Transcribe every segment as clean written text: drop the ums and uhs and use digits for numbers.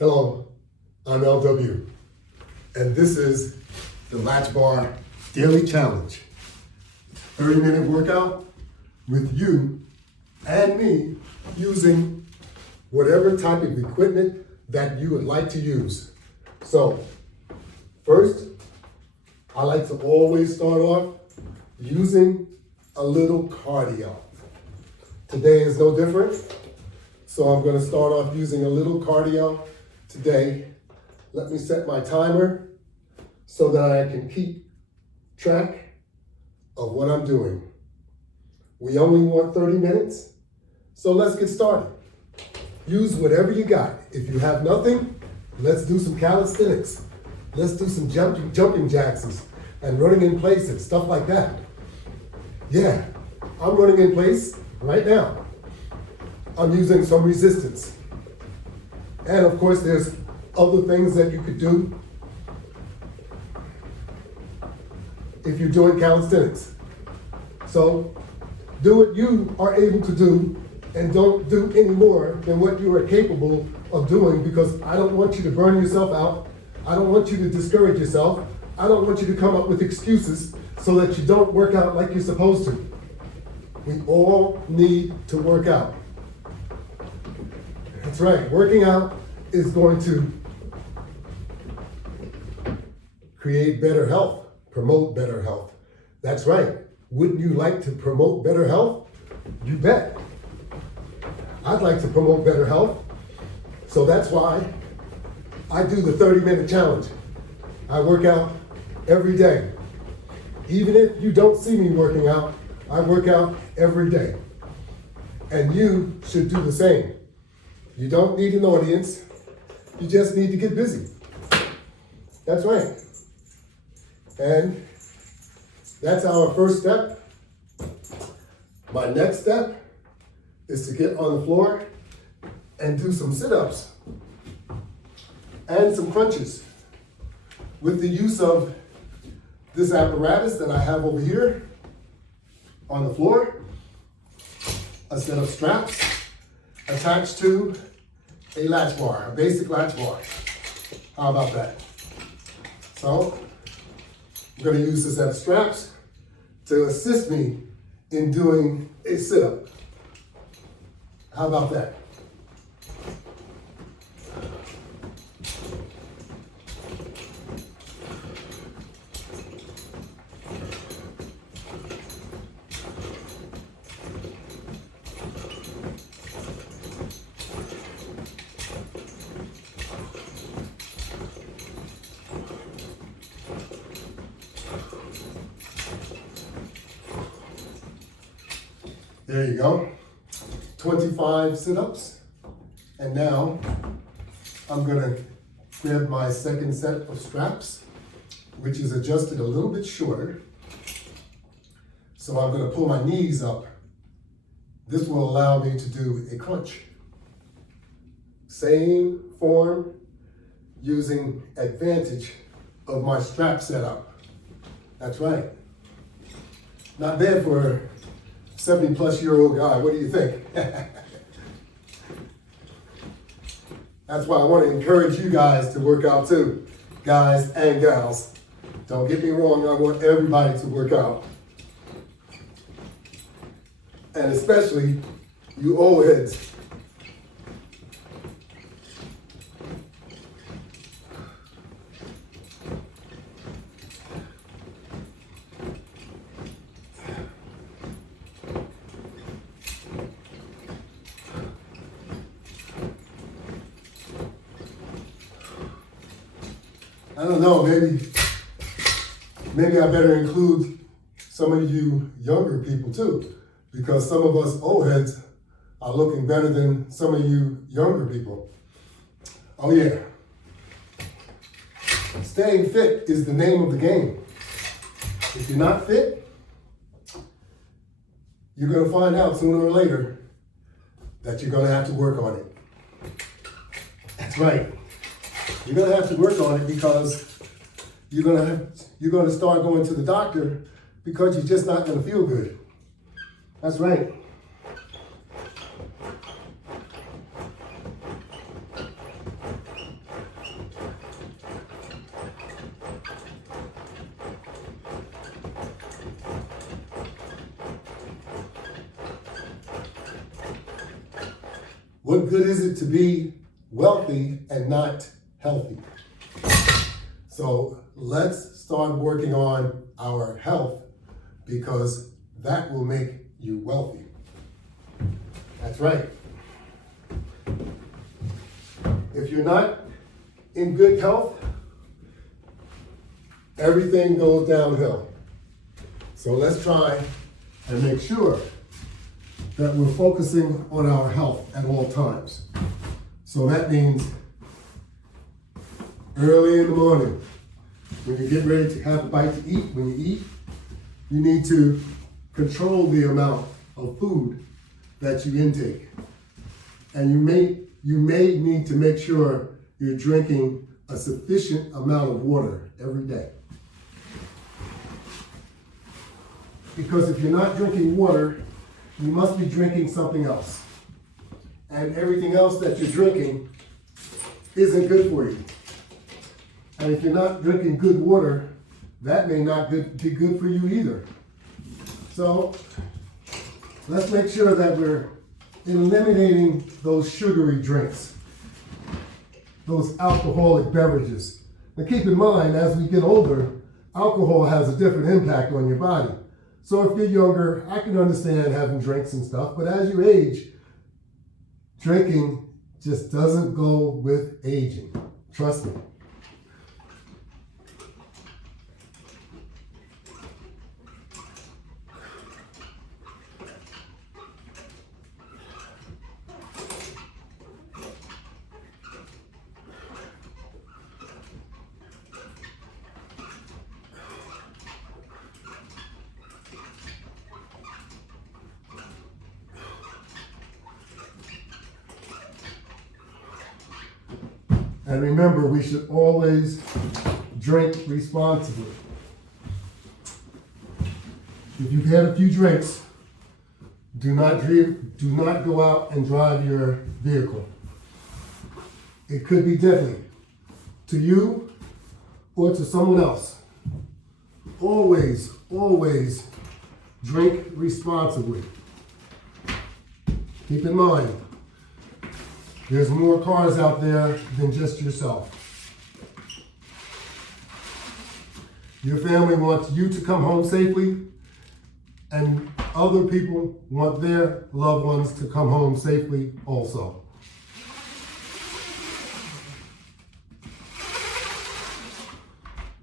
Hello, I'm LW, and this is the Latchbar Daily Challenge. 30-minute workout with you and me using whatever type of equipment that you would like to use. So, first, I like to always start off using a little cardio. Today is no different, so I'm going to start off using a little cardio today. Let me set my timer so that I can keep track of what I'm doing. We only want 30 minutes, so let's get started. Use whatever you got. If you have nothing, let's do some calisthenics. Let's do some jumping jacks and running in place and stuff like that. Yeah, I'm running in place right now. I'm using some resistance. And of course, there's other things that you could do if you're doing calisthenics. So do what you are able to do and don't do any more than what you are capable of doing, because I don't want you to burn yourself out. I don't want you to discourage yourself. I don't want you to come up with excuses so that you don't work out like you're supposed to. We all need to work out. That's right, working out is going to create better health, promote better health. That's right. Wouldn't you like to promote better health? You bet. I'd like to promote better health. So that's why I do the 30-minute challenge. I work out every day. Even if you don't see me working out, I work out every day. And you should do the same. You don't need an audience. You just need to get busy. That's right. And that's our first step. My next step is to get on the floor and do some sit-ups and some crunches with the use of this apparatus that I have over here on the floor, a set of straps attached to a latch bar, a basic latch bar. How about that? So, I'm going to use this set of straps to assist me in doing a sit-up. How about that? There you go, 25 sit-ups. And now I'm gonna grab my second set of straps, which is adjusted a little bit shorter. So I'm gonna pull my knees up. This will allow me to do a crunch. Same form, using advantage of my strap setup. That's right. Not bad for a 70-plus-year-old guy. What do you think? That's why I want to encourage you guys to work out too, guys and gals. Don't get me wrong, I want everybody to work out. And especially you old heads. I don't know, maybe I better include some of you younger people too, because some of us old heads are looking better than some of you younger people. Oh yeah. Staying fit is the name of the game. If you're not fit, you're gonna find out sooner or later that you're gonna have to work on it. That's right. You're gonna have to work on it because you're gonna start going to the doctor because you're just not gonna feel good. That's right. What good is it to be wealthy and not healthy? So let's start working on our health, because that will make you wealthy. That's right. If you're not in good health, everything goes downhill. So let's try and make sure that we're focusing on our health at all times. So that means early in the morning, when you get ready to have a bite to eat, when you eat, you need to control the amount of food that you intake. And you may need to make sure you're drinking a sufficient amount of water every day. Because if you're not drinking water, you must be drinking something else. And everything else that you're drinking isn't good for you. And if you're not drinking good water, that may not be good for you either. So let's make sure that we're eliminating those sugary drinks, those alcoholic beverages. Now keep in mind, as we get older, alcohol has a different impact on your body. So if you're younger, I can understand having drinks and stuff, but as you age, drinking just doesn't go with aging. Trust me. And remember, we should always drink responsibly. If you've had a few drinks, do not go out and drive your vehicle. It could be deadly to you or to someone else. Always, always drink responsibly. Keep in mind, there's more cars out there than just yourself. Your family wants you to come home safely, and other people want their loved ones to come home safely also.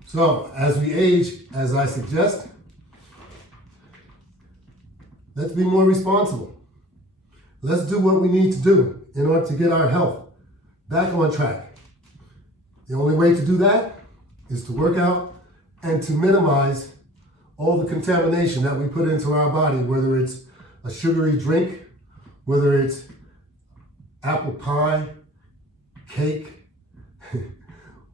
So, as we age, as I suggest, let's be more responsible. Let's do what we need to do in order to get our health back on track. The only way to do that is to work out and to minimize all the contamination that we put into our body, whether it's a sugary drink, whether it's apple pie, cake,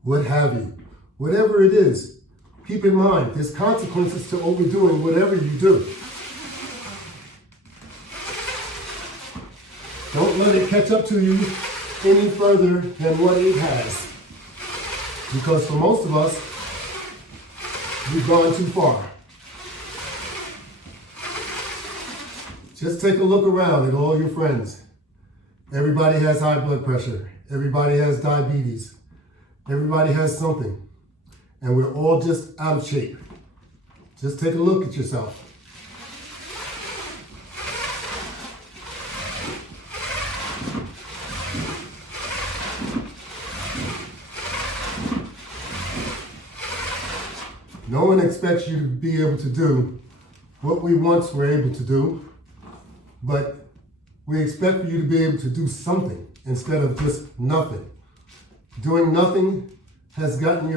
what have you. Whatever it is, keep in mind, there's consequences to overdoing whatever you do. Don't let it catch up to you any further than what it has. Because for most of us, we've gone too far. Just take a look around at all your friends. Everybody has high blood pressure. Everybody has diabetes. Everybody has something. And we're all just out of shape. Just take a look at yourself. No one expects you to be able to do what we once were able to do, but we expect for you to be able to do something instead of just nothing. Doing nothing has gotten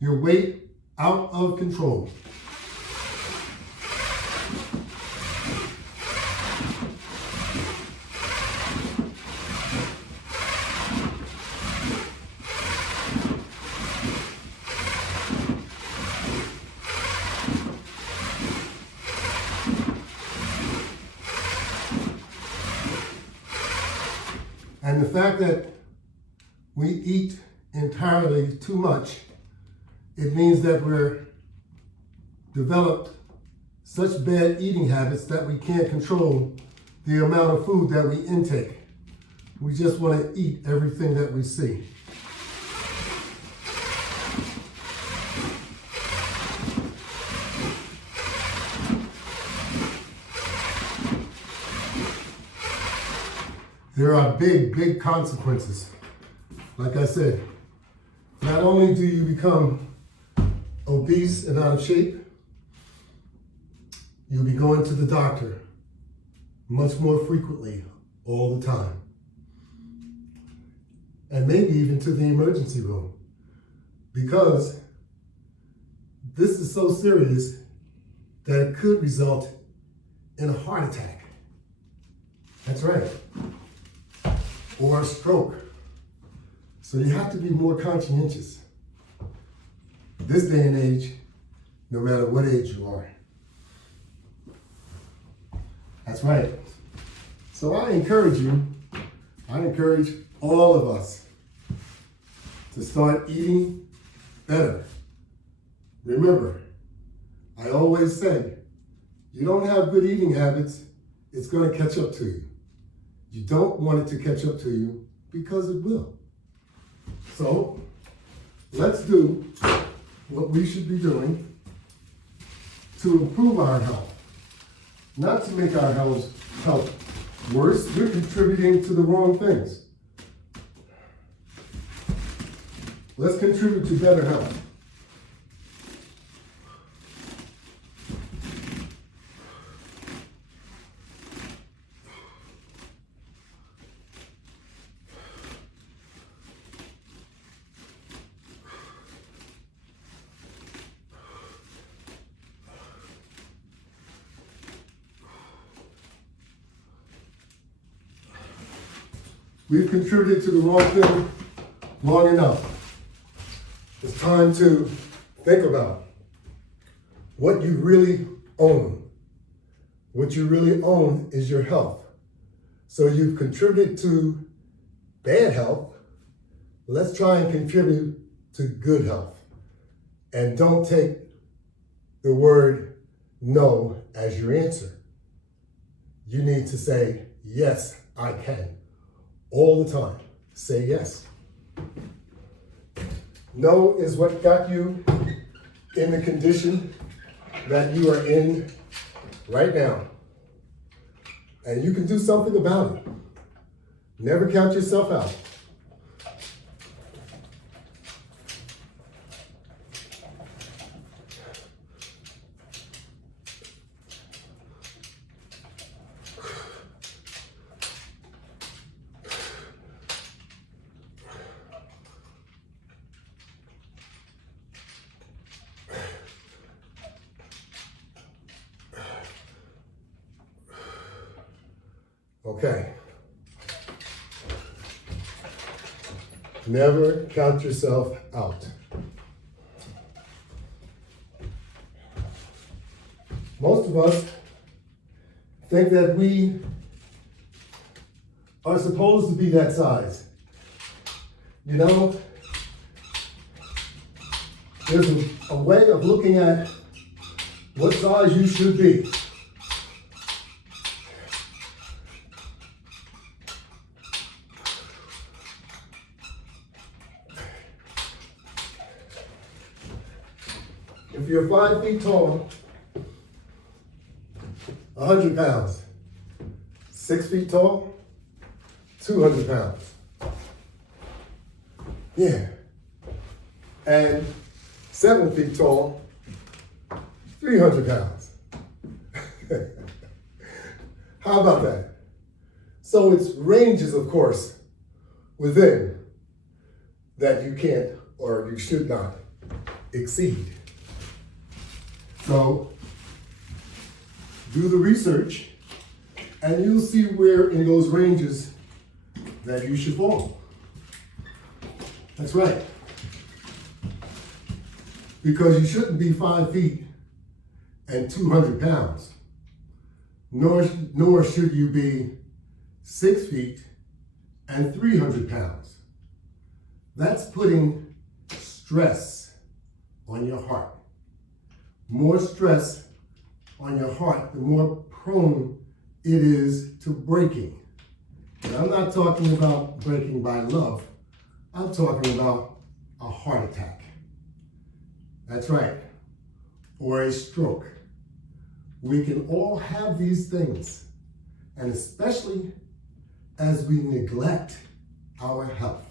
your weight out of control. And the fact that we eat entirely too much, it means that we're developed such bad eating habits that we can't control the amount of food that we intake. We just want to eat everything that we see. There are big, big consequences. Like I said, not only do you become obese and out of shape, you'll be going to the doctor much more frequently all the time. And maybe even to the emergency room. Because this is so serious that it could result in a heart attack. That's right. Or a stroke. So you have to be more conscientious. This day and age, no matter what age you are. That's right. So I encourage all of us to start eating better. Remember, I always say, you don't have good eating habits, it's going to catch up to you. You don't want it to catch up to you because it will. So let's do what we should be doing to improve our health. Not to make our health worse. We're contributing to the wrong things. Let's contribute to better health. We've contributed to the wrong thing long enough. It's time to think about what you really own. What you really own is your health. So you've contributed to bad health. Let's try and contribute to good health. And don't take the word no as your answer. You need to say, yes, I can. All the time. Say yes. No is what got you in the condition that you are in right now. And you can do something about it. Never count yourself out. Okay. Never count yourself out. Most of us think that we are supposed to be that size. You know, there's a way of looking at what size you should be. If you're 5 feet tall, 100 pounds. 6 feet tall, 200 pounds. Yeah. And 7 feet tall, 300 pounds. How about that? So it's ranges, of course, within that you can't or you should not exceed. So do the research and you'll see where in those ranges that you should fall. That's right. Because you shouldn't be 5 feet and 200 pounds, nor should you be 6 feet and 300 pounds. That's putting stress on your heart. More stress on your heart, the more prone it is to breaking. And I'm not talking about breaking by love. I'm talking about a heart attack. That's right. Or a stroke. We can all have these things, and especially as we neglect our health.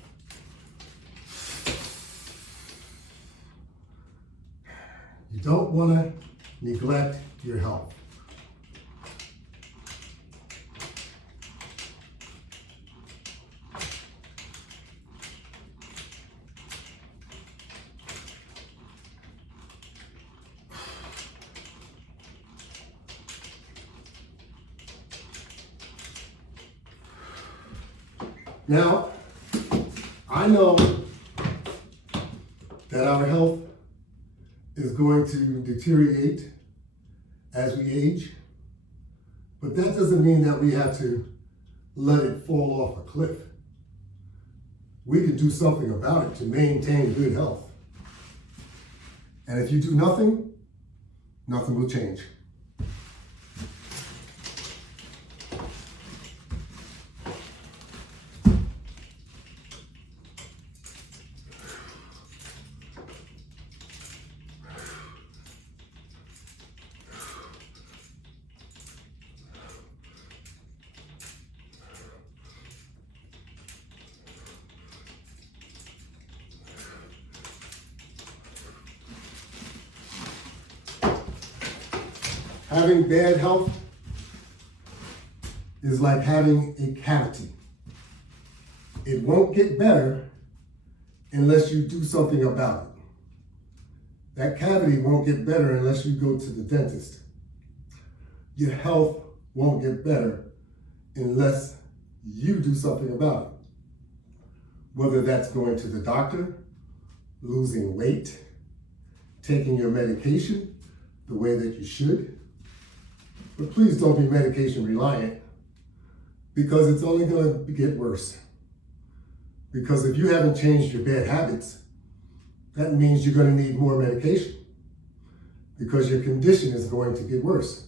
You don't want to neglect your health. Now, I know that our health is going to deteriorate as we age, but that doesn't mean that we have to let it fall off a cliff. We can do something about it to maintain good health. And if you do nothing, nothing will change. Having bad health is like having a cavity. It won't get better unless you do something about it. That cavity won't get better unless you go to the dentist. Your health won't get better unless you do something about it. Whether that's going to the doctor, losing weight, taking your medication the way that you should. But please don't be medication reliant, because it's only going to get worse. Because if you haven't changed your bad habits, that means you're going to need more medication, because your condition is going to get worse,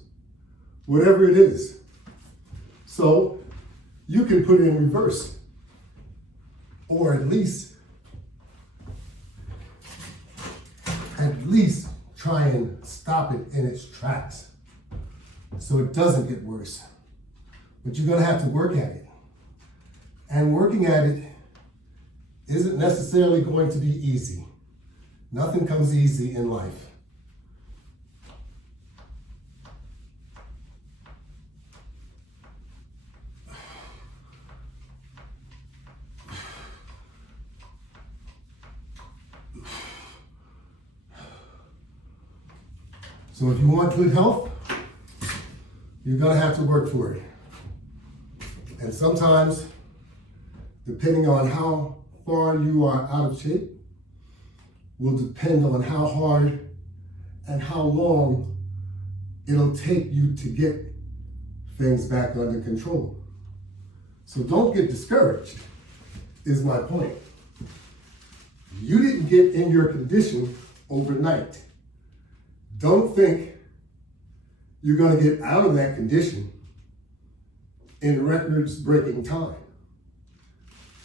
whatever it is. So you can put it in reverse, or at least try and stop it in its tracks, so it doesn't get worse. But you're going to have to work at it. And working at it isn't necessarily going to be easy. Nothing comes easy in life. So if you want good health, you're going to have to work for it. And sometimes, depending on how far you are out of shape, will depend on how hard and how long it'll take you to get things back under control. So don't get discouraged, is my point. You didn't get in your condition overnight. Don't think you're going to get out of that condition in records-breaking time.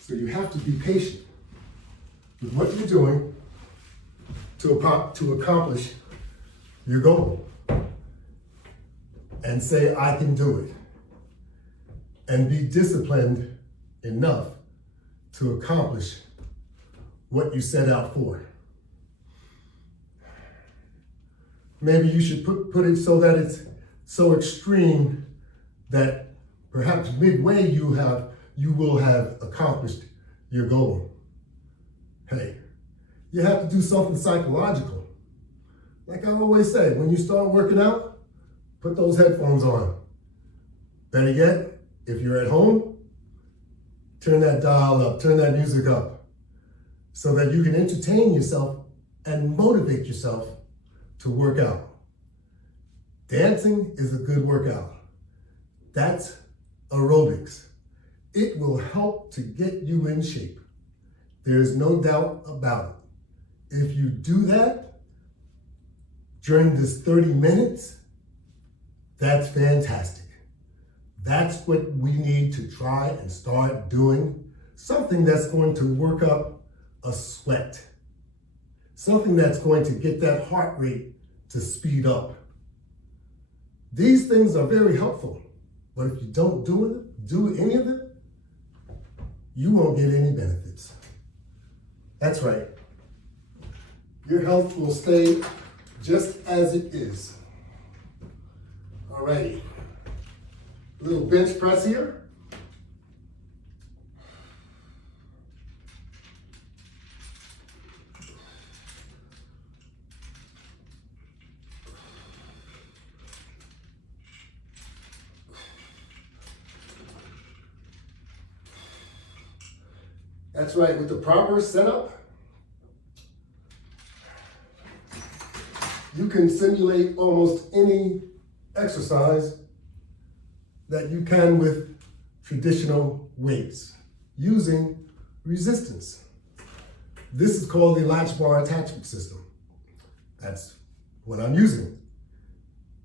So you have to be patient with what you're doing to accomplish your goal. And say, I can do it. And be disciplined enough to accomplish what you set out for. Maybe you should put it so that it's so extreme that perhaps midway you will have accomplished your goal. Hey, you have to do something psychological. Like I always say, when you start working out, put those headphones on. Better yet, if you're at home, turn that dial up, turn that music up, so that you can entertain yourself and motivate yourself to work out. Dancing is a good workout. That's aerobics. It will help to get you in shape. There's no doubt about it. If you do that during this 30 minutes, that's fantastic. That's what we need to try and start doing. Something that's going to work up a sweat. Something that's going to get that heart rate to speed up. These things are very helpful, but if you don't do any of it, you won't get any benefits. That's right. Your health will stay just as it is. Alrighty. A little bench press here. That's right, with the proper setup, you can simulate almost any exercise that you can with traditional weights using resistance. This is called the Latchbar attachment system. That's what I'm using.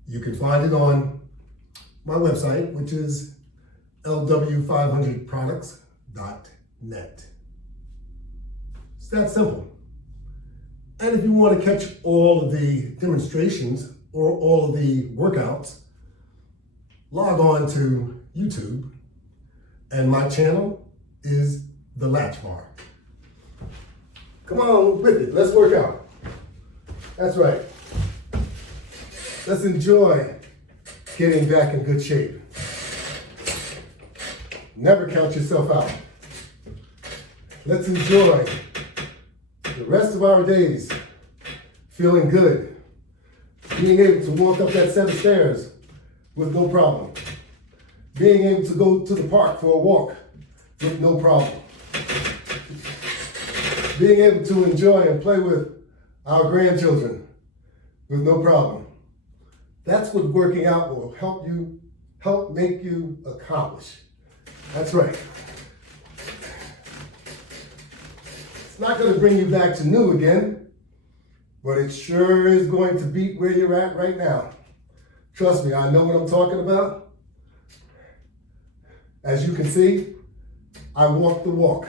You can find it on my website, which is lw500products.net. It's that simple. And if you want to catch all of the demonstrations or all of the workouts, log on to YouTube, and my channel is the Latchbar. Come on with it, let's work out. That's right. Let's enjoy getting back in good shape. Never count yourself out. Let's enjoy the rest of our days feeling good, being able to walk up that set of stairs with no problem, being able to go to the park for a walk with no problem, being able to enjoy and play with our grandchildren with no problem. That's what working out will help make you accomplish. That's right. It's not going to bring you back to new again, but it sure is going to beat where you're at right now. Trust me, I know what I'm talking about. As you can see, I walk the walk.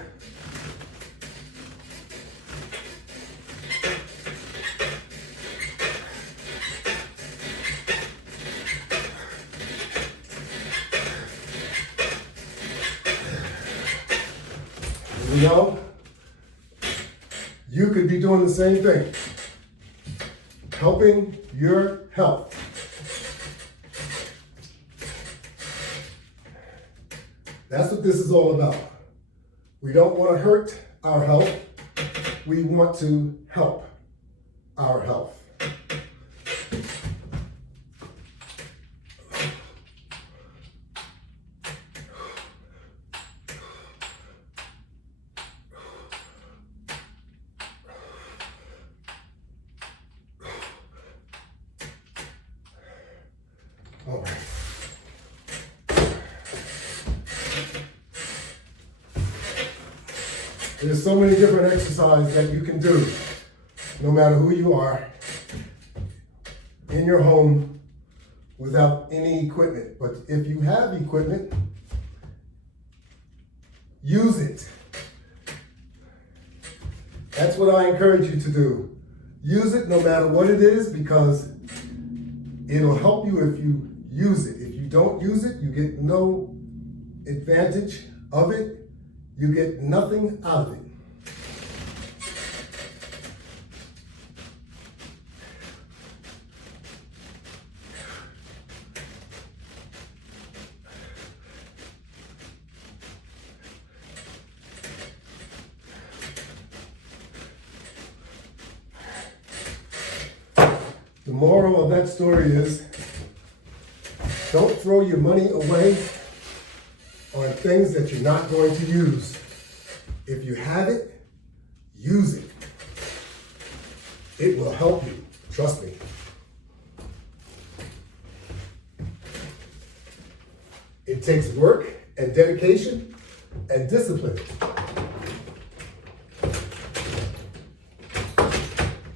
You know, you could be doing the same thing, helping your health. That's what this is all about. We don't want to hurt our health. We want to help our health. All right. There's so many different exercises that you can do, no matter who you are, in your home without any equipment. But if you have equipment, use it. That's what I encourage you to do. Use it no matter what it is, because it'll help you if you use it. If you don't use it, you get no advantage of it. You get nothing out of it. The moral of that story is, don't throw your money away on things that you're not going to use. If you have it, use it. It will help you, trust me. It takes work and dedication and discipline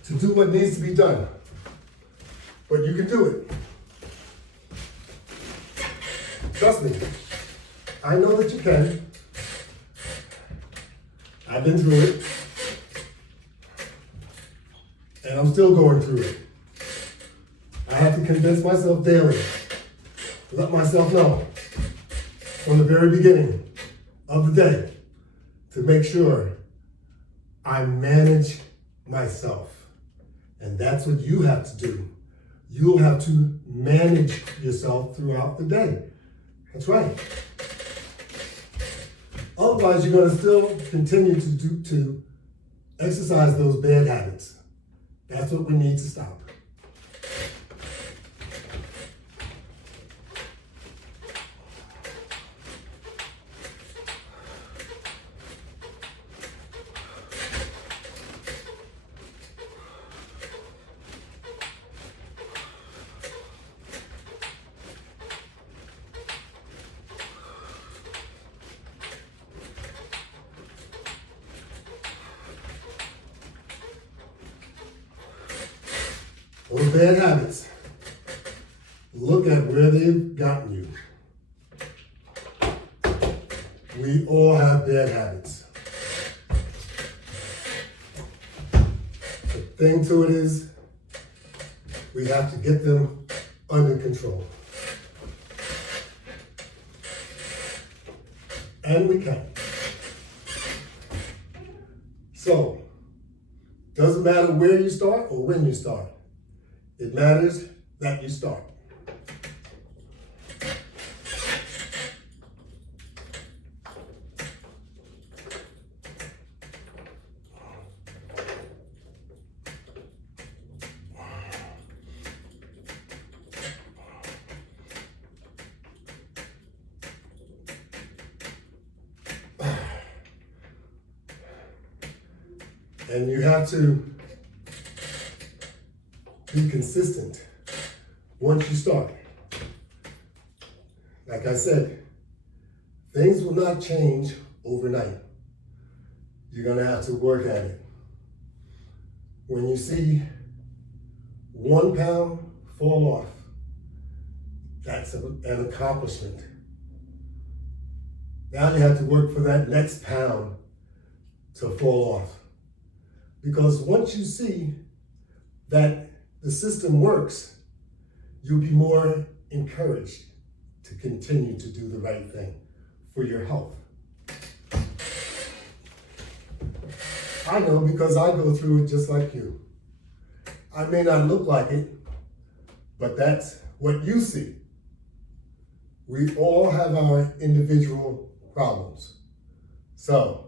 to do what needs to be done. But you can do it. Trust me, I know that you can. I've been through it. And I'm still going through it. I have to convince myself daily, let myself know from the very beginning of the day to make sure I manage myself. And that's what you have to do. You'll have to manage yourself throughout the day. That's right. Otherwise, you're going to still continue to exercise those bad habits. That's what we need to stop. Those bad habits, look at where they've gotten you. We all have bad habits. The thing to it is, we have to get them under control. And we can. So, doesn't matter where you start or when you start. It matters that you start. And you have to be consistent once you start. Like I said, things will not change overnight. You're gonna have to work at it. When you see 1 pound fall off, that's an accomplishment. Now you have to work for that next pound to fall off. Because once you see that the system works, you'll be more encouraged to continue to do the right thing for your health. I know because I go through it just like you. I may not look like it, but that's what you see. We all have our individual problems. So,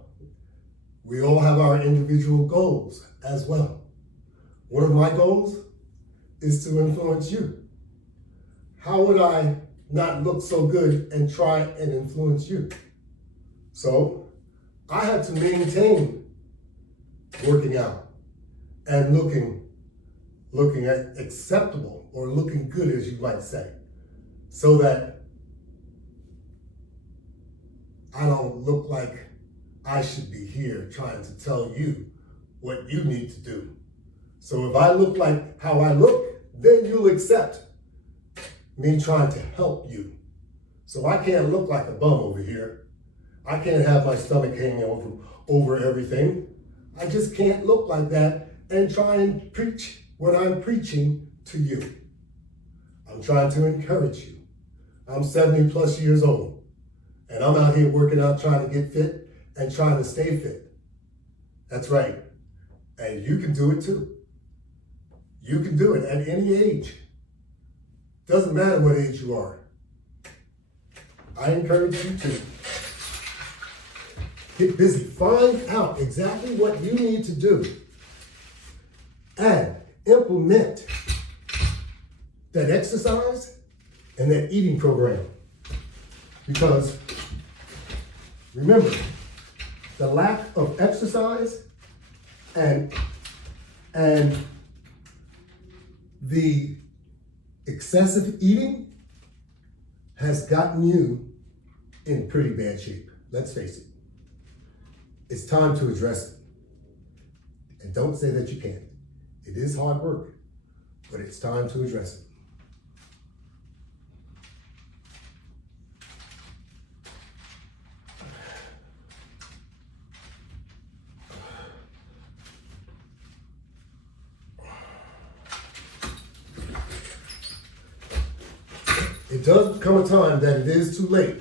we all have our individual goals as well. One of my goals is to influence you. How would I not look so good and try and influence you? So I had to maintain working out and looking at acceptable or looking good, as you might say, so that I don't look like I should be here trying to tell you what you need to do. So if I look like how I look, then you'll accept me trying to help you. So I can't look like a bum over here. I can't have my stomach hanging over everything. I just can't look like that and try and preach what I'm preaching to you. I'm trying to encourage you. I'm 70 plus years old, and I'm out here working out, trying to get fit and trying to stay fit. That's right. And you can do it too. You can do it at any age. Doesn't matter what age you are. I encourage you to get busy. Find out exactly what you need to do and implement that exercise and that eating program. Because remember, the lack of exercise and the excessive eating has gotten you in pretty bad shape. Let's face it. It's time to address it. And don't say that you can't. It is hard work, but it's time to address it. it does come a time that it is too late.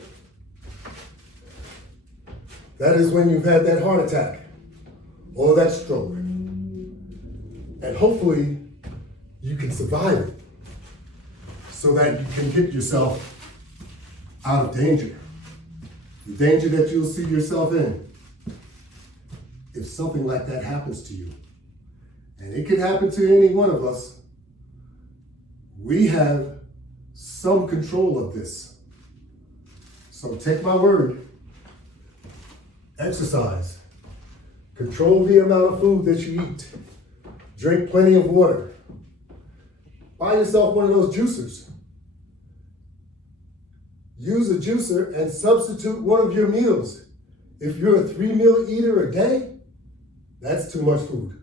That is when you've had that heart attack or that stroke. And hopefully you can survive it so that you can get yourself out of danger. The danger that you'll see yourself in if something like that happens to you. And it could happen to any one of us. We have some control of this. So take my word, exercise, control the amount of food that you eat, drink plenty of water, buy yourself one of those juicers. Use a juicer and substitute one of your meals. If you're a 3-meal eater a day, that's too much food.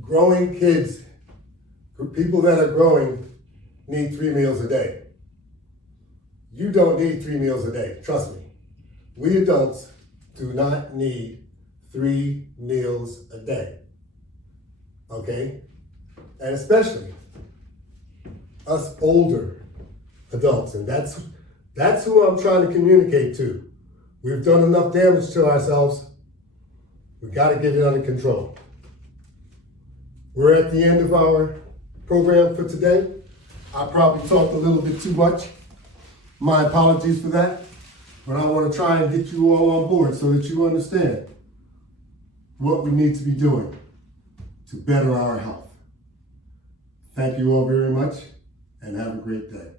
Growing kids, people that are growing, need 3 meals a day. You don't need 3 meals a day, trust me. We adults do not need 3 meals a day, okay? And especially us older adults, and that's who I'm trying to communicate to. We've done enough damage to ourselves. We got to get it under control. We're at the end of our program for today. I probably talked a little bit too much. My apologies for that. But I want to try and get you all on board so that you understand what we need to be doing to better our health. Thank you all very much and have a great day.